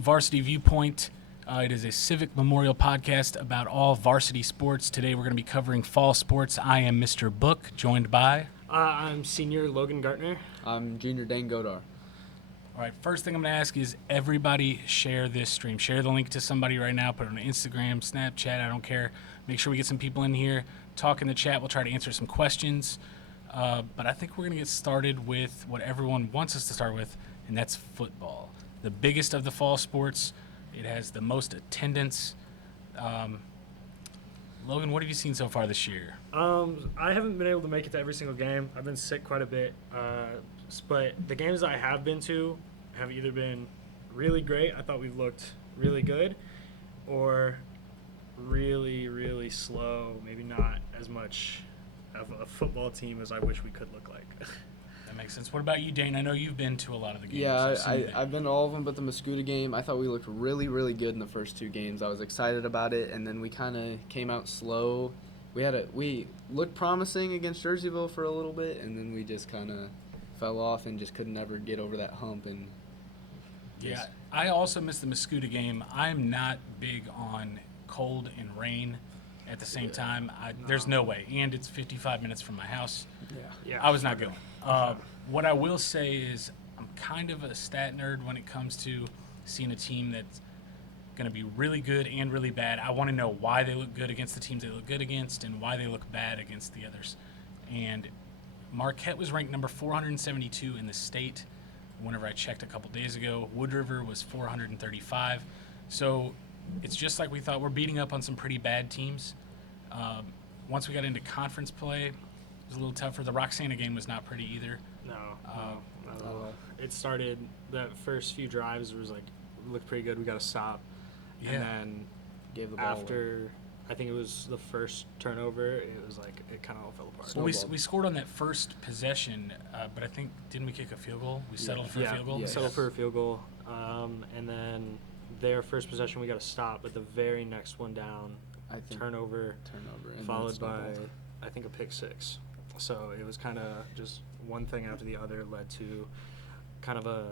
Varsity Viewpoint. It is a civic memorial podcast about all varsity sports. Today we're going to be covering fall sports. I am Mr. Book, joined by... I'm senior Logan Gartner. I'm junior Dane Godar. All right, first thing I'm going to ask is everybody share this stream. Share the link to somebody right now. Put it on Instagram, Snapchat, I don't care. Make sure we get some people in here. Talk in the chat. We'll try to answer some questions. But I think we're going to get started with what everyone wants us to start with, and that's football. The biggest of the fall sports. It has the most attendance. Logan, what have you seen so far this year? I haven't been able to make it to every single game. I've been sick quite a bit. But the games I have been to have either been really great, I thought we looked really good, or really, really slow, maybe not as much of a football team as I wish we could look like. That makes sense. What about you, Dane? I know you've been to a lot of the games. Yeah, I've been to all of them but the Mascoutah game. I thought we looked really, really good in the first two games. I was excited about it, and then we kind of came out slow. We looked promising against Jerseyville for a little bit, and then we just kind of fell off and just could never get over that hump. And yeah, I also missed the Mascoutah game. I'm not big on cold and rain at the same time. There's no way. And it's 55 minutes from my house. Yeah. I was not going. What I will say is I'm kind of a stat nerd when it comes to seeing a team that's going to be really good and really bad. I want to know why they look good against the teams they look good against and why they look bad against the others. And Marquette was ranked number 472 in the state whenever I checked a couple days ago. Wood River was 435. So it's just like we thought. We're beating up on some pretty bad teams. Once we got into conference play, it was a little tougher. The Roxana game was not pretty either. No, not at all. It started, that first few drives was like, looked pretty good. We got to stop. Yeah. And then gave the ball away. after, I think it was the first turnover, it was like, it kind of all fell apart. Well, we scored on that first possession, but I think, didn't we kick a field goal? We settled for a field goal? We Yes. settled for a field goal. And then their first possession, we got to stop, but the very next one down, I think turnover, and then followed it by, snowballed. I think, a pick six. So it was kind of just one thing after the other led to kind of a,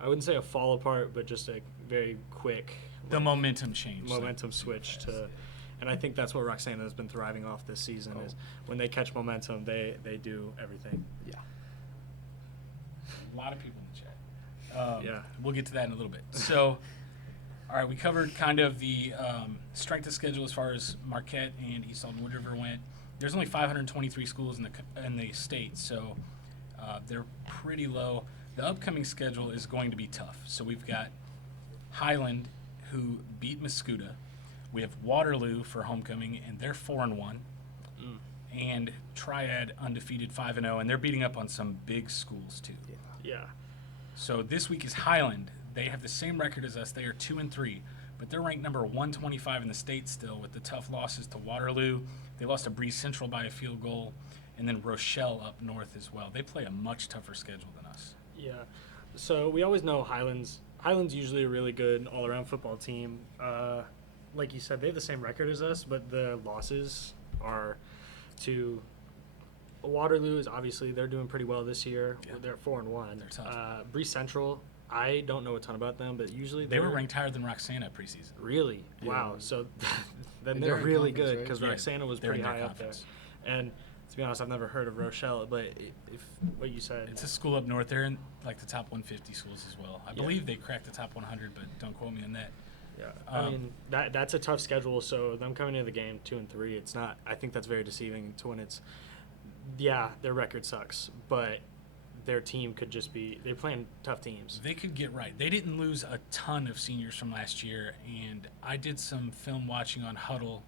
I wouldn't say a fall apart, but just a very quick The momentum changed. momentum switch to, and I think that's what Roxana has been thriving off this season is when they catch momentum, they do everything. Yeah. A lot of people in the chat. Yeah. We'll get to that in a little bit. So, all right, we covered kind of the strength of schedule as far as Marquette and East Alton Wood River went. There's only 523 schools in the state, so they're pretty low. The upcoming schedule is going to be tough. So we've got Highland, who beat Mascoutah. We have Waterloo for homecoming, and they're 4-1. And Triad undefeated 5-0, and they're beating up on some big schools too. Yeah. So this week is Highland. They have the same record as us. They are 2-3, but they're ranked number 125 in the state still with the tough losses to Waterloo. They lost to Breeze Central by a field goal, and then Rochelle up north as well. They play a much tougher schedule than us. Yeah. So we always know Highland's usually a really good all-around football team. Like you said, they have the same record as us, but the losses are to Waterloo is obviously they're doing pretty well this year. Yeah. They're 4-1. They're tough. Breeze Central, I don't know a ton about them, but usually They were ranked higher than Roxana preseason. Really? Yeah. Wow. So then And they're they're in really conference, good right? because Yeah, Roxana was they're pretty in their high up there. conference. And to be honest, I've never heard of Rochelle, but if what you said, It's a school up north. They're in like the top 150 schools as well. I Yeah. believe they cracked the top 100, but don't quote me on that. yeah, I Um, mean that's a tough schedule. So them coming into the game 2-3, it's not. I think that's very deceiving to when it's. Yeah, their record sucks, but their team could just be. They're playing tough teams. They could get right. They didn't lose a ton of seniors from last year, and I did some film watching on Huddle.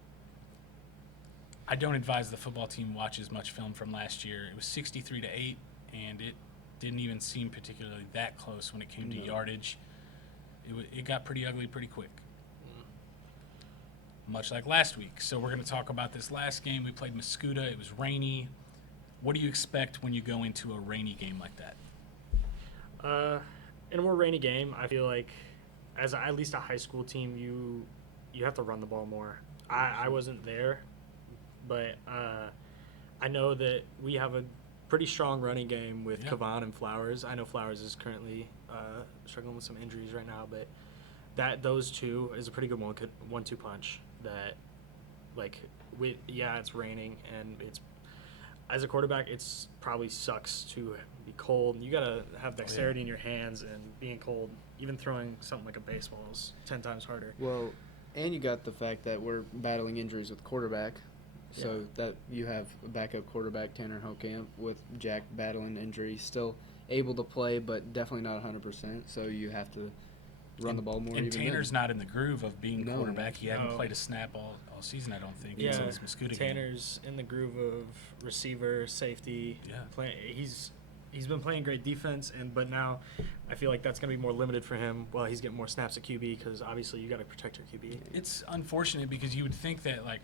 I don't advise the football team watch as much film from last year. It was 63-8, and it didn't even seem particularly that close when it came to No. yardage. It got pretty ugly pretty quick, much like last week. So we're going to talk about this last game. We played Mascoutah. It was rainy. What do you expect when you go into a rainy game like that? In a more rainy game, I feel like as at least a high school team, you have to run the ball more. I wasn't there, but I know that we have a pretty strong running game with Yeah. Kavan and Flowers. I know Flowers is currently struggling with some injuries right now, but those two is a pretty good one-two punch. That, like, it's raining and it's as a quarterback, it's probably sucks to be cold. You gotta have dexterity in your hands, and being cold, even throwing something like a baseball is 10 times harder. Well, and you got the fact that we're battling injuries with quarterback. So that you have a backup quarterback, Tanner Hokamp, with Jack battling injury, still able to play, but definitely not 100%. So you have to run the ball more. And even Tanner's then. not in the groove of being No. quarterback. He hadn't No. played a snap all season, I don't think. Yeah, until this Muscuda game. Tanner's in the groove of receiver, safety. Yeah. He's been playing great defense, but now I feel like that's going to be more limited for him while he's getting more snaps at QB, because obviously you got to protect your QB. It's unfortunate because you would think that, like,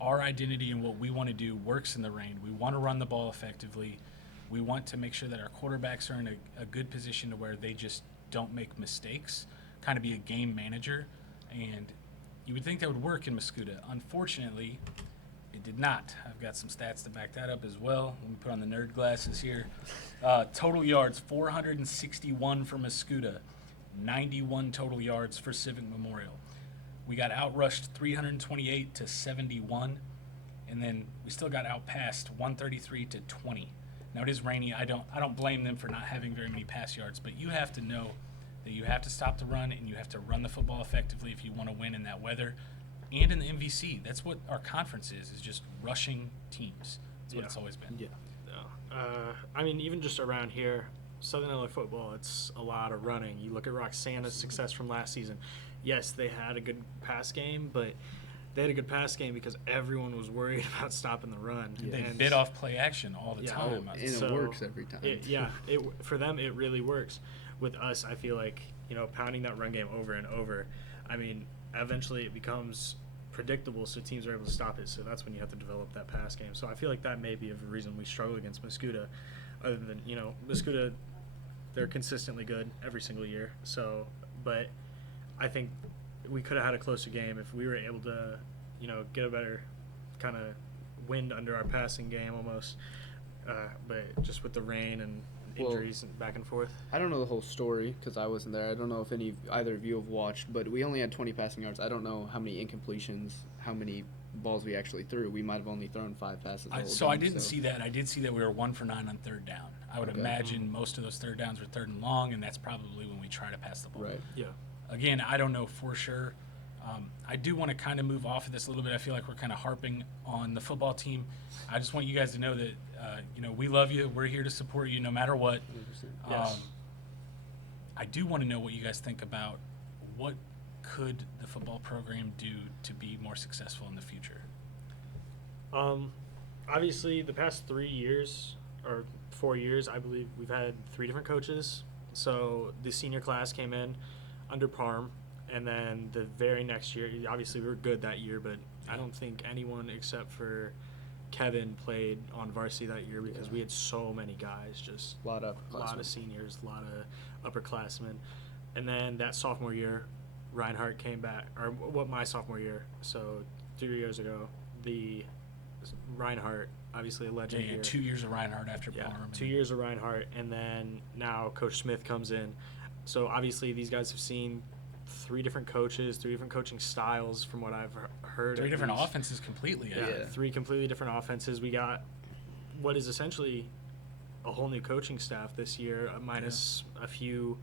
our identity and what we want to do works in the rain. We want to run the ball effectively. We want to make sure that our quarterbacks are in a good position to where they just don't make mistakes, kind of be a game manager. And you would think that would work in Muscuda. Unfortunately, it did not. I've got some stats to back that up as well. Let me put on the nerd glasses here. Total yards, 461 for Muscuda, 91 total yards for Civic Memorial. We got outrushed 328 to 71, and then we still got outpassed 133 to 20. Now it is rainy. I don't blame them for not having very many pass yards, but you have to know that you have to stop the run and you have to run the football effectively if you want to win in that weather. And in the MVC, that's what our conference is just rushing teams. That's what it's always been. Yeah. I mean, even just around here, Southern Illinois football, it's a lot of running. You look at Roxana's success from last season. Yes, they had a good pass game, but they had a good pass game because everyone was worried about stopping the run. They And bit off play action all the time. And So, it works every time. For them, it really works. With us, I feel like, pounding that run game over and over, I mean, eventually it becomes predictable, so teams are able to stop it. So that's when you have to develop that pass game. So I feel like that may be a reason we struggle against Muscuda. Other than, Muscuda, they're consistently good every single year. So, but I think we could have had a closer game if we were able to, get a better kind of wind under our passing game almost. But just with the rain and injuries and back and forth. I don't know the whole story because I wasn't there. I don't know if either of you have watched, but we only had 20 passing yards. I don't know how many incompletions, how many balls we actually threw. We might have only thrown 5 passes. I didn't see that. I did see that we were 1 for 9 on third down. I would imagine most of those third downs were third and long, and that's probably when we try to pass the ball. Right. Yeah. Again, I don't know for sure. I do want to kind of move off of this a little bit. I feel like we're kind of harping on the football team. I just want you guys to know that, we love you. We're here to support you no matter what. Yes. I do want to know what you guys think about what could the football program do to be more successful in the future. Obviously, the past 3 years or 4 years, I believe we've had 3 different coaches. So the senior class came in under Parm, and then the very next year, obviously we were good that year, but I don't think anyone except for Kevin played on varsity that year because we had so many guys, just A lot of seniors, a lot of upperclassmen. And then that sophomore year, Reinhardt came back, or my sophomore year, so 3 years ago, the Reinhardt, obviously a legend Yeah, here. 2 years of Reinhardt after Parm. 2 years of Reinhardt, and then now Coach Smith comes in. So obviously these guys have seen 3 different coaches, 3 different coaching styles from what I've heard. 3 at different least. offenses completely. Yeah. 3 completely different offenses. We got what is essentially a whole new coaching staff this year, minus a few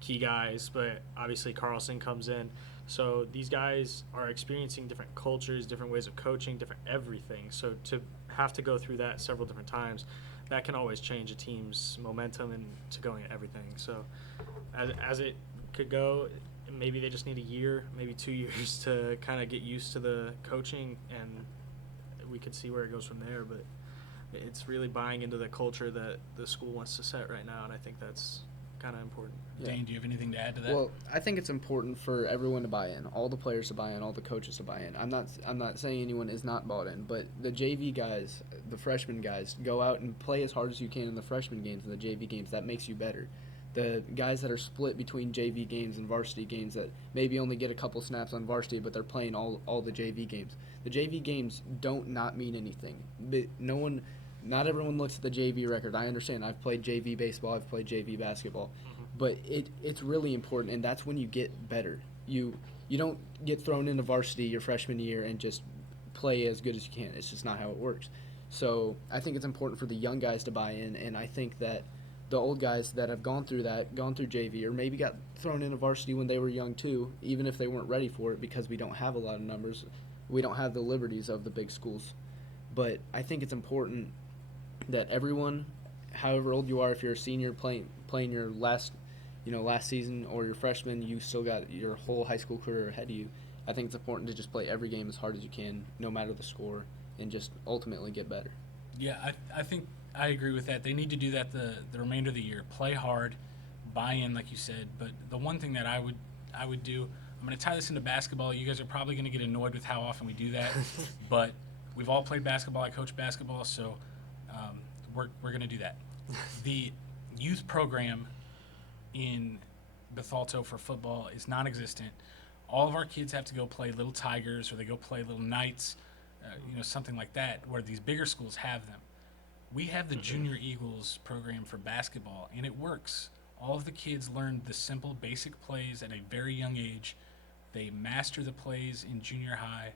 key guys, but obviously Carlson comes in. So these guys are experiencing different cultures, different ways of coaching, different everything. So to have to go through that several different times, that can always change a team's momentum and to going at everything. So as it could go, maybe they just need a year, maybe 2 years to kind of get used to the coaching, and we could see where it goes from there. But it's really buying into the culture that the school wants to set right now, and I think that's kind of important. Dane, do you have anything to add to that? Well, I think it's important for everyone to buy in, all the players to buy in, all the coaches to buy in. I'm not saying anyone is not bought in, but the JV guys, the freshman guys, go out and play as hard as you can in the freshman games and the JV games. That makes you better. The guys that are split between JV games and varsity games that maybe only get a couple snaps on varsity, but they're playing all the JV games. The JV games don't not mean anything. Not everyone looks at the JV record. I understand. I've played JV baseball. I've played JV basketball. But it's really important, and that's when you get better. You don't get thrown into varsity your freshman year and just play as good as you can. It's just not how it works. So I think it's important for the young guys to buy in, and I think that the old guys that have gone through JV, or maybe got thrown into varsity when they were young too, even if they weren't ready for it, because we don't have a lot of numbers, we don't have the liberties of the big schools. But I think it's important that everyone, however old you are, if you're a senior playing your last season, or your freshman, you still got your whole high school career ahead of you. I think it's important to just play every game as hard as you can, no matter the score, and just ultimately get better. Yeah, I think I agree with that. They need to do that the remainder of the year. Play hard, buy in, like you said. But the one thing that I would do, I'm going to tie this into basketball. You guys are probably going to get annoyed with how often we do that, but we've all played basketball. I coach basketball, so we're going to do that. The youth program in Bethalto for football is non-existent. All of our kids have to go play Little Tigers, or they go play Little Knights, something like that, where these bigger schools have them. We have the Junior Eagles program for basketball, and it works. All of the kids learn the simple, basic plays at a very young age. They master the plays in junior high,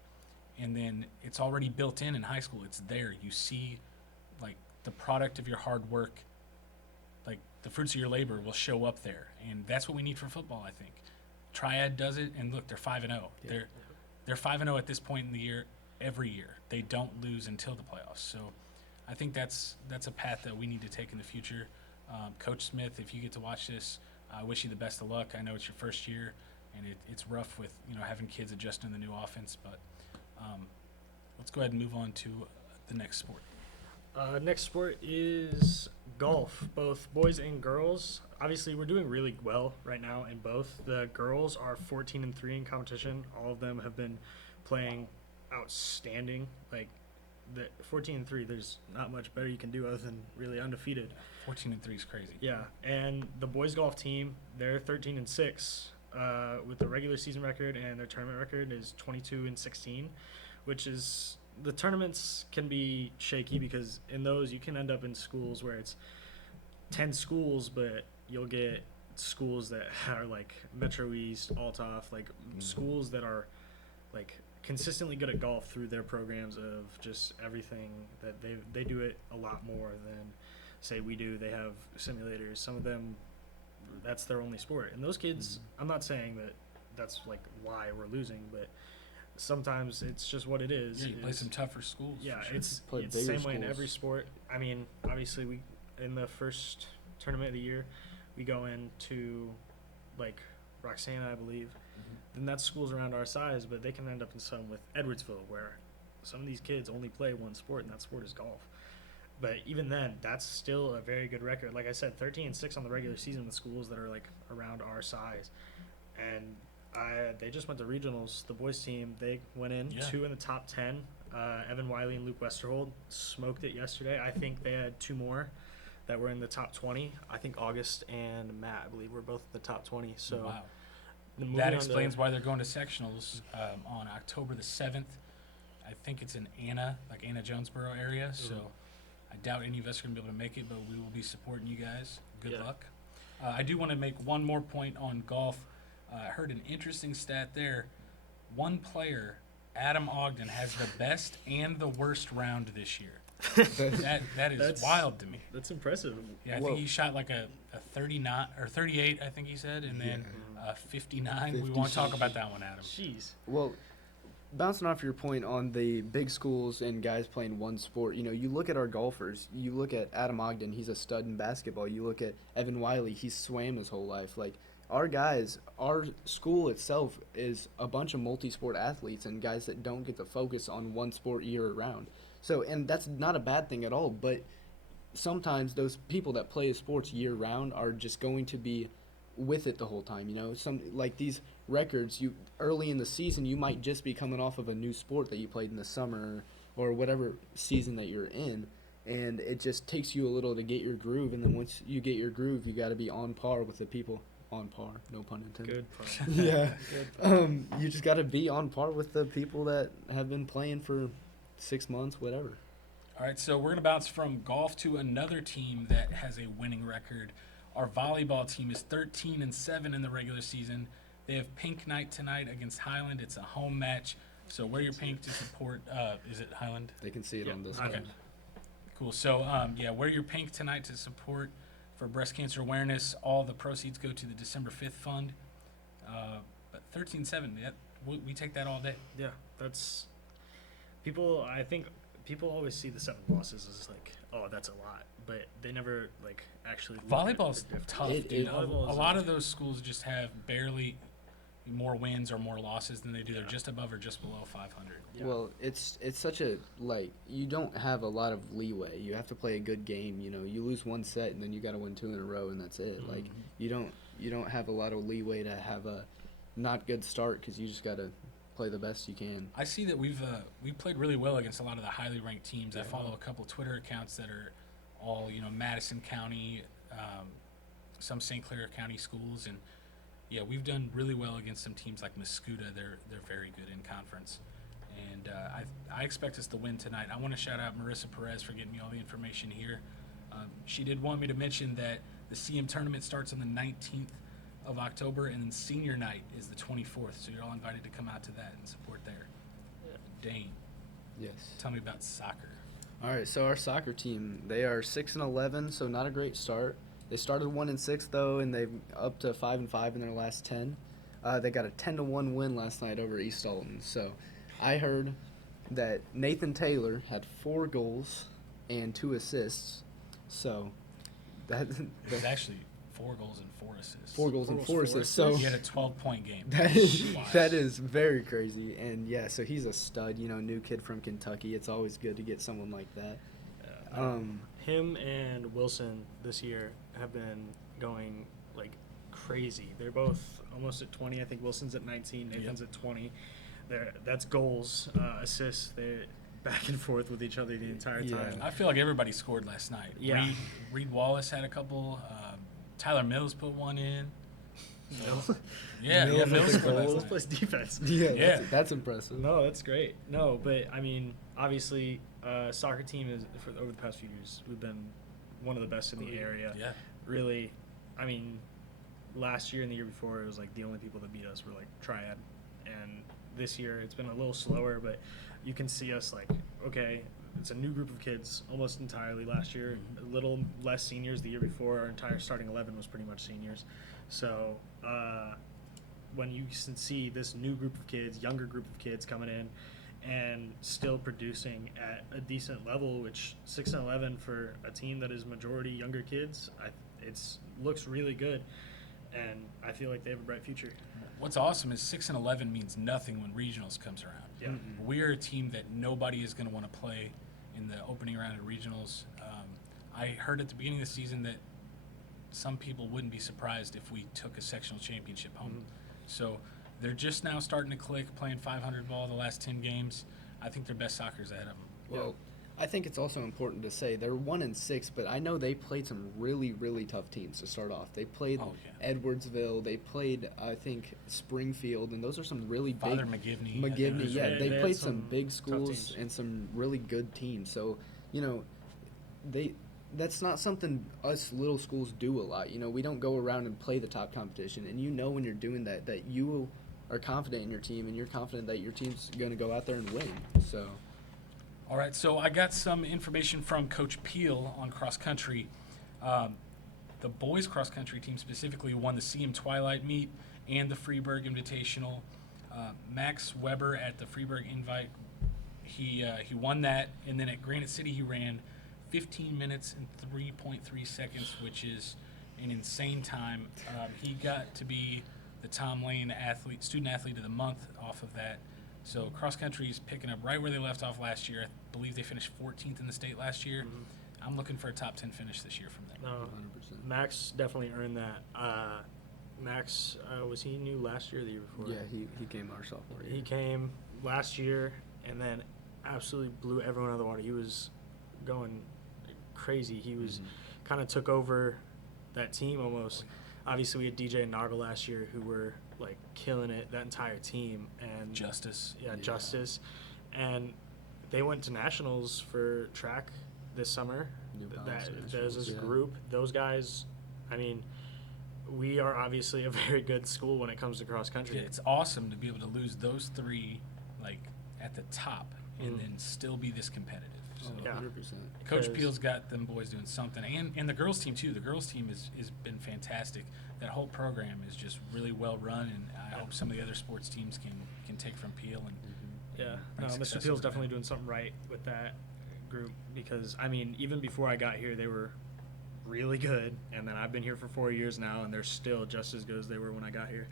and then it's already built in high school. It's there. You see, like, the product of your hard work, like the fruits of your labor will show up there, and that's what we need for football, I think. Triad does it, and look, they're 5-0. Yeah. They're 5-0 at this point in the year every year. They don't lose until the playoffs. So I think that's a path that we need to take in the future. Coach Smith, if you get to watch this, I wish you the best of luck. I know it's your first year, and it's rough with having kids adjusting to the new offense. But let's go ahead and move on to the next sport. Next sport is golf, both boys and girls. Obviously, we're doing really well right now in both. The girls are 14-3 in competition. All of them have been playing outstanding. Like, the 14-3, there's not much better you can do other than really undefeated. 14-3 is crazy. Yeah, and the boys golf team, they're 13-6 with the regular season record, and their tournament record is 22-16, which is, the tournaments can be shaky because in those you can end up in schools where it's 10 schools, but you'll get schools that are like Metro East, Althoff, like schools that are like consistently good at golf through their programs of just everything that they do it a lot more than say we do. They have simulators. Some of them, that's their only sport. And those kids, I'm not saying that that's like why we're losing, but sometimes it's just what it is. Yeah, you play some tougher schools. Yeah, sure. it's the same way in every sport. I mean, obviously we in the first tournament of the year, we go into like Roxana, I believe. Then that's schools around our size, but they can end up in some with Edwardsville, where some of these kids only play one sport, and that sport is golf. But even then, that's still a very good record. Like I said, 13-6 on the regular season with schools that are like around our size. And they just went to regionals. The boys team, they went in 2 in the top 10. Evan Wiley and Luke Westerhold smoked it yesterday. I think they had 2 more that were in the top 20. I think August and Matt, I believe, were both in the top 20. So wow. That explains why they're going to sectionals on October the 7th. I think it's in Anna Jonesboro area. So I doubt any of us are going to be able to make it, but we will be supporting you guys. Good luck. I do want to make one more point on golf. I heard an interesting stat there. One player, Adam Ogden, has the best and the worst round this year. that is wild to me. That's impressive. Yeah, I think he shot like a 39 or 38, I think he said, and then 59. We won't talk about that one, Adam. Jeez. Well, bouncing off your point on the big schools and guys playing one sport, you look at our golfers. You look at Adam Ogden, he's a stud in basketball. You look at Evan Wiley, he's swam his whole life. Like, our guys, our school itself is a bunch of multi-sport athletes and guys that don't get to focus on one sport year-round. So, and that's not a bad thing at all, but sometimes those people that play sports year-round are just going to be with it the whole time. Some like these records, early in the season you might just be coming off of a new sport that you played in the summer or whatever season that you're in, and it just takes you a little to get your groove. And then once you get your groove, you got to be on par with the people. On par, no pun intended. Good pun. Yeah. Good. You just got to be on par with the people that have been playing for 6 months, whatever. All right, so we're going to bounce from golf to another team that has a winning record. Our volleyball team is 13-7 in the regular season. They have pink night tonight against Highland. It's a home match, so wear your pink to support. Is it Highland? They can see it on this Okay. one. Cool. So wear your pink tonight to support for breast cancer awareness. All the proceeds go to the December 5th fund. But 13-7, we take that all day. Yeah, that's people. I think people always see the 7 losses as like, oh, that's a lot, but they never like actually. look at Volleyball's the difference. tough, It- dude. it- A Volleyball is lot a- of those schools just have barely more wins or more losses than they do. They're Yeah. just above or just below 500. Yeah. Well, it's such a like you don't have a lot of leeway. You have to play a good game. You know, you lose one set and then you got to win 2 in a row, and that's it. Like you don't have a lot of leeway to have a not good start because you just got to play the best you can. I see that we played really well against a lot of the highly ranked teams. I Yeah. follow a couple Twitter accounts that are all Madison County, some St. Clair County schools, and yeah, we've done really well against some teams like Mascoutah. They're very good in conference, and I expect us to win tonight. I want to shout out Marissa Perez for getting me all the information here. She did want me to mention that the CM tournament starts on the 19th of October, and then senior night is the 24th. So you're all invited to come out to that and support there. Dane, Yes. tell me about soccer. All right, so our soccer team, they are 6-11, so not a great start. They started 1-6 though, and they've up to 5-5 in their last 10. They got a 10-1 win last night over East Alton. So, I heard that Nathan Taylor had 4 goals and 2 assists. So, that It was actually 4 goals and 4 assists. 4 goals and 4 4 assists. assists? So He had a 12-point game. that is Wow. that is very crazy, and yeah, so he's a stud. New kid from Kentucky. It's always good to get someone like that. Him and Wilson this year have been going like crazy. They're both almost at 20. I think Wilson's at 19. Nathan's at 20. That's goals, assists. They're back and forth with each other the entire Yeah. time. I feel like everybody scored last night. Yeah. Reed Wallace had a couple. Tyler Mills put one in. So, yeah, Mills with Mills the scored last goal. Mills night. plays defense. Yeah, Yeah. That's impressive. No, that's great. No, but I mean, obviously, soccer team is over the past few years we've been one of the best in the area. Yeah. Really, I mean, last year and the year before it was like the only people that beat us were like Triad, and this year it's been a little slower, but you can see us like, okay, it's a new group of kids almost entirely. Last year, a little less seniors. The year before, our entire starting 11 was pretty much seniors. So when you can see this new group of kids, younger group of kids coming in and still producing at a decent level, which 6-11 for a team that is majority younger kids, it's looks really good, and I feel like they have a bright future. What's awesome is 6-11 means nothing when regionals comes around. Yeah. We're a team that nobody is going to want to play in the opening round of regionals. I heard at the beginning of the season that some people wouldn't be surprised if we took a sectional championship home. So they're just now starting to click, playing 500 ball the last 10 games. I think their best soccer's ahead of them. Well, I think it's also important to say they're 1-6, but I know they played some really, really tough teams to start off. They played Oh, yeah. Edwardsville, they played I think Springfield, and those are some really Father big. McGivney. McGivney, yeah, They they had played some some big tough schools teams. and some really good teams. So that's not something us little schools do a lot. We don't go around and play the top competition, and when you're doing that you are confident in your team, and you're confident that your team's going to go out there and win. So. All right, so I got some information from Coach Peel on cross country. The boys cross country team specifically won the CM Twilight meet and the Freeburg Invitational. Max Weber at the Freeburg Invite, he won that, and then at Granite City he ran 15 minutes and 3.3 seconds, which is an insane time. He got to be the Tom Lane student athlete of the month off of that. So cross country is picking up right where they left off last year. I believe they finished 14th in the state last year. I'm looking for a top 10 finish this year from them. No, 100%. Max definitely earned that. Max, was he new last year or the year before? Yeah, he came our sophomore year. He came last year and then absolutely blew everyone out of the water. He was going crazy. He was kind of took over that team almost. Obviously, we had DJ and Noggle last year who were like killing it, that entire team. And Justice. Yeah, Yeah. Justice. And they went to nationals for track this summer. New Balance That nationals, as a yeah. group, those guys, I mean, we are obviously a very good school when it comes to cross country. It's awesome to be able to lose those three, like, at the top and Mm. then still be this competitive. So Oh, Yeah. 100%. Coach Because- Peel's got them boys doing something, and the girls team too. The girls team is been fantastic. That whole program is just really well run, and I hope some of the other sports teams can take from Peel and Yeah, bring no, Mr. success Peel's over definitely them. doing something right with that group because I mean, even before I got here, they were really good, and then I've been here for 4 years now, and they're still just as good as they were when I got here.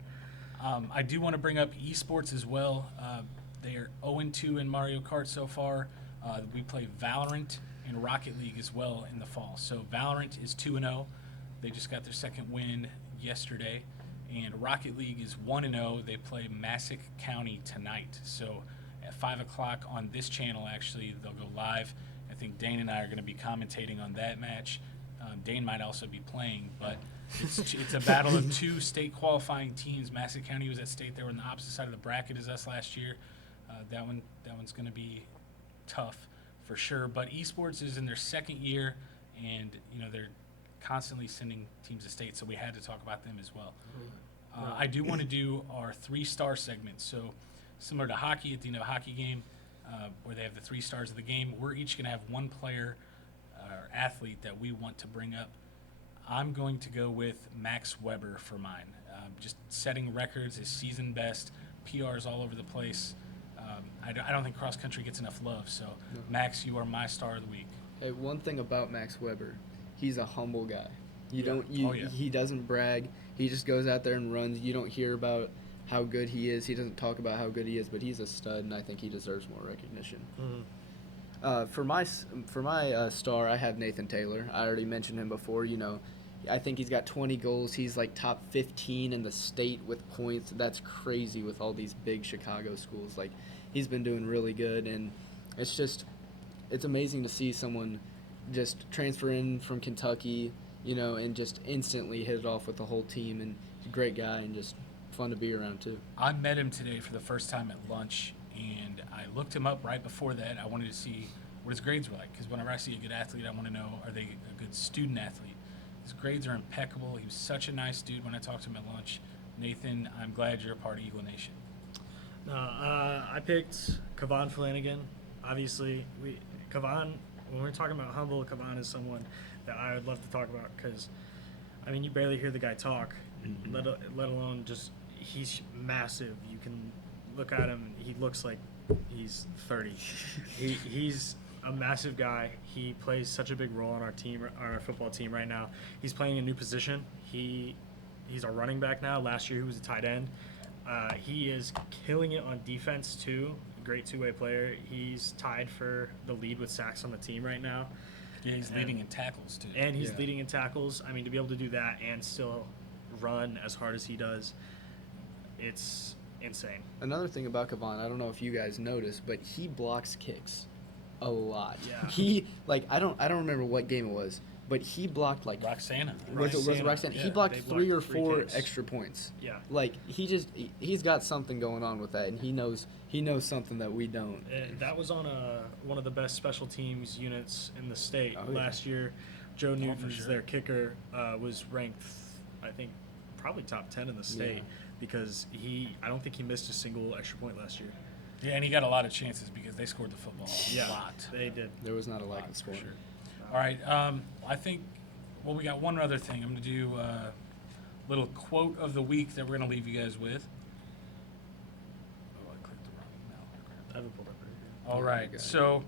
I do want to bring up esports as well. They are 0-2 in Mario Kart so far. We play Valorant and Rocket League as well in the fall. So Valorant is 2-0. They just got their second win yesterday. And Rocket League is 1-0. They play Massac County tonight. So at 5 o'clock on this channel, actually, they'll go live. I think Dane and I are going to be commentating on that match. Dane might also be playing, but it's a battle of two state qualifying teams. Massac County was at state. They were on the opposite side of the bracket as us last year. That one's going to be tough for sure. But esports is in their second year, and they're constantly sending teams to state, so we had to talk about them as well. I do want to do our 3-star segment. So similar to hockey, at the end of a hockey game, where they have the 3 stars of the game, we're each going to have one player or athlete that we want to bring up. I'm going to go with Max Weber for mine. Just setting records, his season best, PRs all over the place. I don't think cross country gets enough love. So, No. Max, you are my star of the week. Hey, one thing about Max Weber, he's a humble guy. Yeah. He doesn't brag. He just goes out there and runs. You don't hear about how good he is. He doesn't talk about how good he is, but he's a stud, and I think he deserves more recognition. For my star, I have Nathan Taylor. I already mentioned him before. I think he's got 20 goals. He's like top 15 in the state with points. That's crazy with all these big Chicago schools. Like, he's been doing really good, and it's amazing to see someone just transfer in from Kentucky, and just instantly hit it off with the whole team. And he's a great guy and just fun to be around too. I met him today for the first time at lunch, and I looked him up right before that. I wanted to see what his grades were like, because whenever I see a good athlete, I want to know, are they a good student athlete? His grades are impeccable. He was such a nice dude when I talked to him at lunch. Nathan, I'm glad you're a part of Eagle Nation. I picked Kavan Flanagan. Obviously, when we're talking about humble, Kavan is someone that I would love to talk about because, I mean, you barely hear the guy talk, let alone just he's massive. You can look at him; he looks like he's 30. He's a massive guy. He plays such a big role on our team, our football team right now. He's playing a new position. He's our running back now. Last year he was a tight end. He is killing it on defense too. Great two-way player. He's tied for the lead with sacks on the team right now. Yeah, he's leading in tackles, too. And he's Yeah. leading in tackles. I mean, to be able to do that and still run as hard as he does, it's insane. Another thing about Kavan, I don't know if you guys noticed, but he blocks kicks a lot. Yeah. He I don't remember what game it was, but he blocked like Roxana. was it Roxana, Roxana? yeah, He blocked they 3 or blocked 3 4 kicks. extra points. Yeah. Like he's got something going on with that, and he knows something that we don't. That was on one of the best special teams units in the state Oh, yeah. last year. Joe Newton's sure. their kicker was ranked, I think, probably top 10 in the state Yeah. because I don't think he missed a single extra point last year. Yeah, and he got a lot of chances because they scored the football Yeah, a lot. they did. There was not a lack Lot, of for scoring. sure. All right. I think, we got one other thing. I'm going to do a little quote of the week that we're going to leave you guys with. Oh, I clicked the wrong email. I haven't pulled up right here. All Yeah, right. you got it. So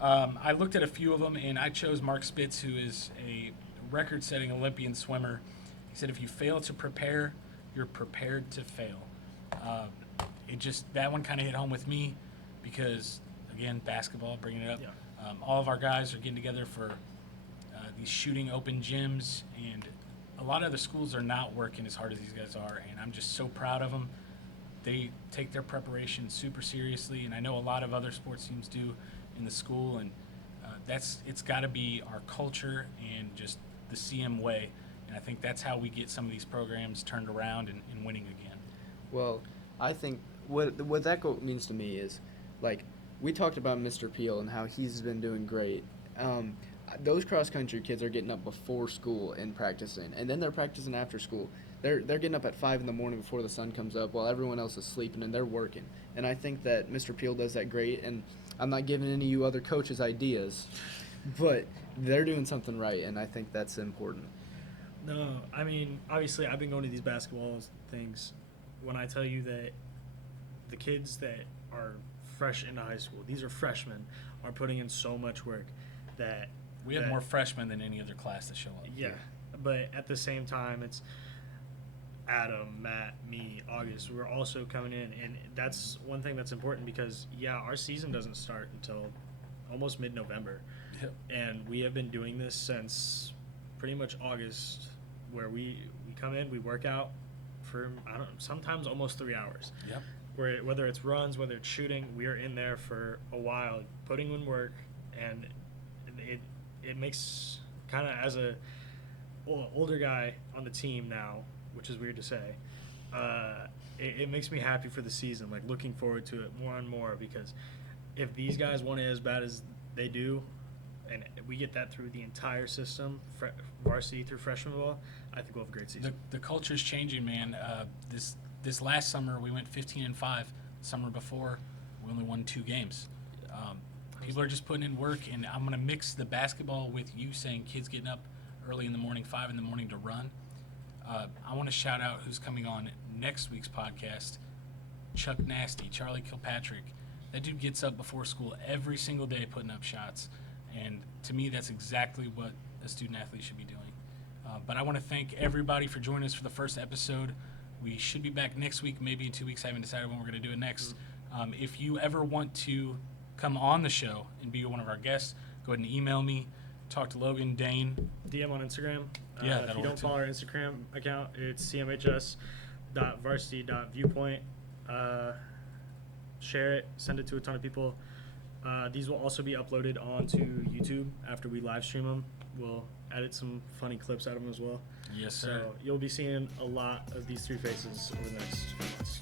I looked at a few of them, and I chose Mark Spitz, who is a record-setting Olympian swimmer. He said, if you fail to prepare, you're prepared to fail. That one kind of hit home with me because, again, basketball, bringing it up. Yeah. All of our guys are getting together for these shooting open gyms, and a lot of other schools are not working as hard as these guys are, and I'm just so proud of them. They take their preparation super seriously, and I know a lot of other sports teams do in the school, and it's got to be our culture and just the CM way, and I think that's how we get some of these programs turned around and winning again. Well, I think what that quote means to me is, like, we talked about Mr. Peel and how he's been doing great. those cross country kids are getting up before school and practicing, and then they're practicing after school. They're getting up at 5 in the morning before the sun comes up while everyone else is sleeping, and they're working. And I think that Mr. Peel does that great. And I'm not giving any of you other coaches ideas, but they're doing something right, and I think that's important. No, I mean, obviously, I've been going to these basketball things. When I tell you that the kids that are fresh into high school, these are freshmen, are putting in so much work that We have more freshmen than any other class that show up. Yeah, but at the same time, it's Adam, Matt, me, August. We're also coming in, and that's one thing that's important because our season doesn't start until almost mid-November, Yep. and we have been doing this since pretty much August, where we come in, we work out for sometimes almost 3 hours. Yep. Whether it's runs, whether it's shooting, we are in there for a while, putting in work, and it makes kind of as a older guy on the team now, which is weird to say, it makes me happy for the season, like looking forward to it more and more, because if these guys want it as bad as they do, and we get that through the entire system, varsity through freshman ball, I think we'll have a great season. The culture's changing, man. This last summer we went 15-5. The summer before we only won 2 games. People are just putting in work, and I'm gonna mix the basketball with you saying kids getting up early in the morning, 5 in the morning to run. I want to shout out who's coming on next week's podcast. Chuck Nasty, Charlie Kilpatrick. That dude gets up before school every single day putting up shots, and to me that's exactly what a student athlete should be doing. But I want to thank everybody for joining us for the first episode. We should be back next week, maybe in 2 weeks. I haven't decided when we're going to do it next. If you ever want to come on the show and be one of our guests, go ahead and email me. Talk to Logan, Dane. DM on Instagram. Yeah, if that'll you don't work too. follow our Instagram account, it's cmhs.varsity.viewpoint. Share it, send it to a ton of people. These will also be uploaded onto YouTube after we live stream them. We'll edit some funny clips out of them as well. Yes, sir. So you'll be seeing a lot of these 3 faces over the next few months.